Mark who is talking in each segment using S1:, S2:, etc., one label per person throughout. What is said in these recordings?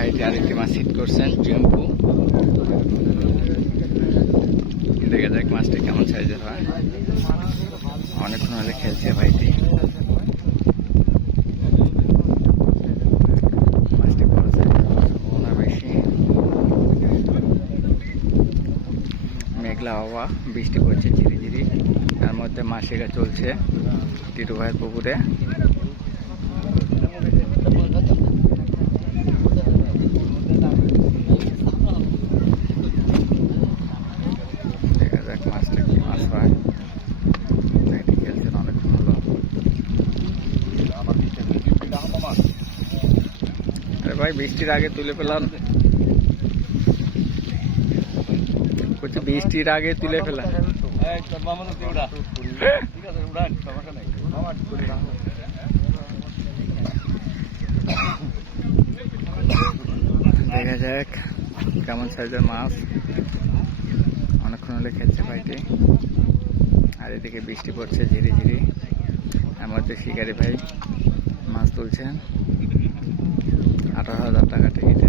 S1: ভাইটি আরেকটি মাছ হিট করছেন জিম্পু দেখা যাক মাছটি কেমন সাইজের হয়। অনেকক্ষণ হলে খেলছে ভাইটি। মেঘলা বৃষ্টি পড়ছে ঝিরি ঝিরি তার মধ্যে মাসিকা চলছে টিটু ভাইয়ের পুকুরে দেখা যাক মাছটা কি মাছ হয় ভাইটি খেলছেন অনেকক্ষণ হলো আরে ভাই, বৃষ্টির আগে তুলে পেলাম বলছি, বৃষ্টির আগে তুলে ফেলাম দেখা যাক কেমন সাইজের মাছ। অনেকক্ষণ হলে খেলছে ভাইটি। আর এদিকে বৃষ্টি পড়ছে ঝিরি ঝিরি এর মধ্যে শিকারি ভাই মাছ তুলছেন। আঠারো হাজার টাকা টিকিটে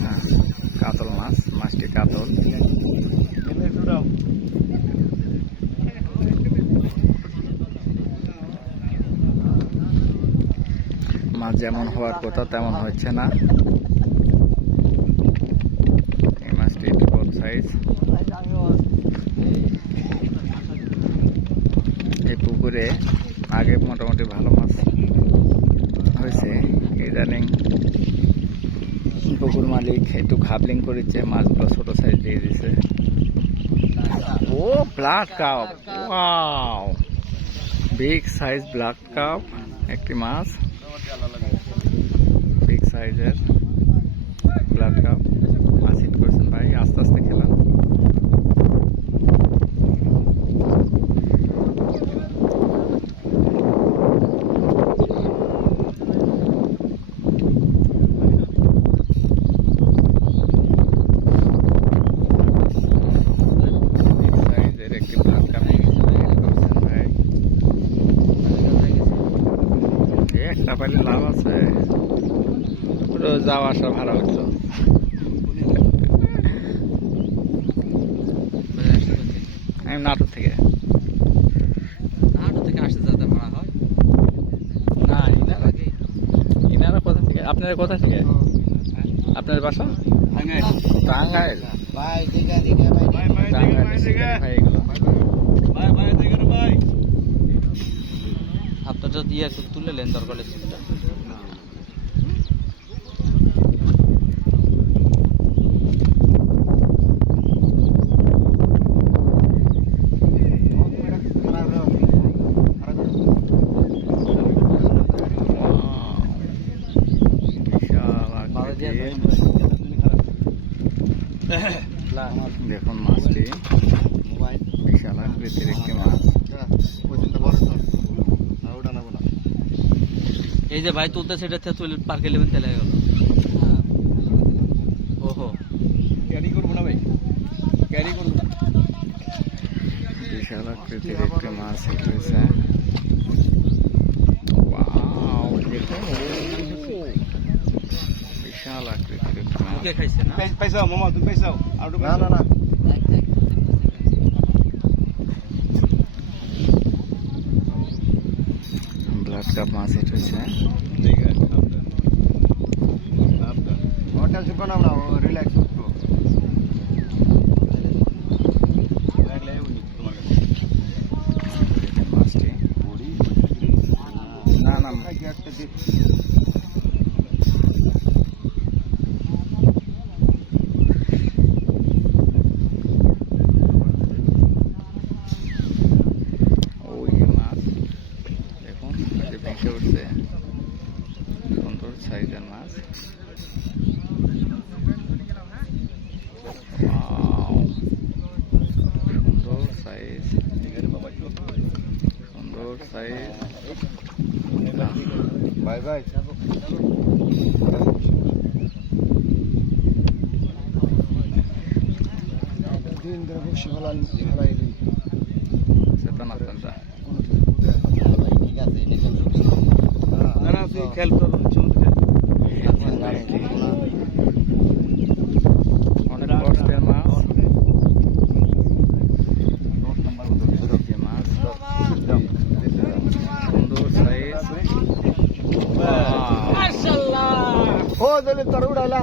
S1: হ্যাঁ, কাতল মাছ মাছটি কাতল। মাছ যেমন হওয়ার কথা তেমন হচ্ছে না। এই মাছটি বড় সাইজ এই পুকুরে আগে মোটামুটি ভালো মাছ হয়েছে, ইদানিং পুকুর মালিক একটু খাবলিং করেছে, মাছগুলো ছোট সাইজ দিয়ে দিছে। ও black carp big size black carp একটি মাছ। বিগ সাইজের ব্ল্যাক কাপ মাছ হিট করেছেন ভাই, আস্তে আস্তে খেলাম বিগ সাইজের একটি ব্ল্যাক কাপ হিট করেছেন ভাই এ, একটা পাইলে লাভ আছে। পুরো যাওয়া আসা ভাড়া হতো আমি নাটক থেকে।
S2: নাটক থেকে আসতে যাতে ভাড়া হয়?
S1: না ইনারা ইনারা কোথা থেকে? আপনারা কোথা থেকে? আপনার বাসা? টাঙ্গাইল।
S2: ভাই দিকে দিকে ভাই
S1: টাঙ্গাইল ভাই।
S2: যদি ইয়ে একটু তুলে লেন দরকার হলে সিটটা।
S1: বিশাল আকৃতির। দেখুন মাছটি। বিশাল আকৃতির একটি মাছ।
S2: এই যে ভাই তুলতে সেটা থেকে তুলে পার্কে নেবেন তেলে গেল। ওহো।
S1: বিশাল আকৃতির একটি মাছ রয়েছে। বিশাল আকৃতির একটি মাছ।
S2: খাইছে না?
S3: পয়সা মামা তুমি পয়সা আর না না না।
S1: ব্লাড কাপ মাছ হিট হয়েছে
S3: হোটেল সুপার আমরা রিল্যাক্স করব
S1: দেখুন মাছটি না না ওই যে মাছ দেখুন এই যে ভেসে উঠছে সুন্দর সাইজের মাছ। Wow, সুন্দর সাইজ সুন্দর সাইজ
S3: বাই বাই। দিন ধরে বসে ফেলান ফেলাই দিই।
S1: সেটা না। আপনারা
S3: ঠিক খেয়াল করো সমুদ্রে
S4: অনেক কষ্টের মাছ যে মাছ সুন্দর সাইজ
S1: ও দলে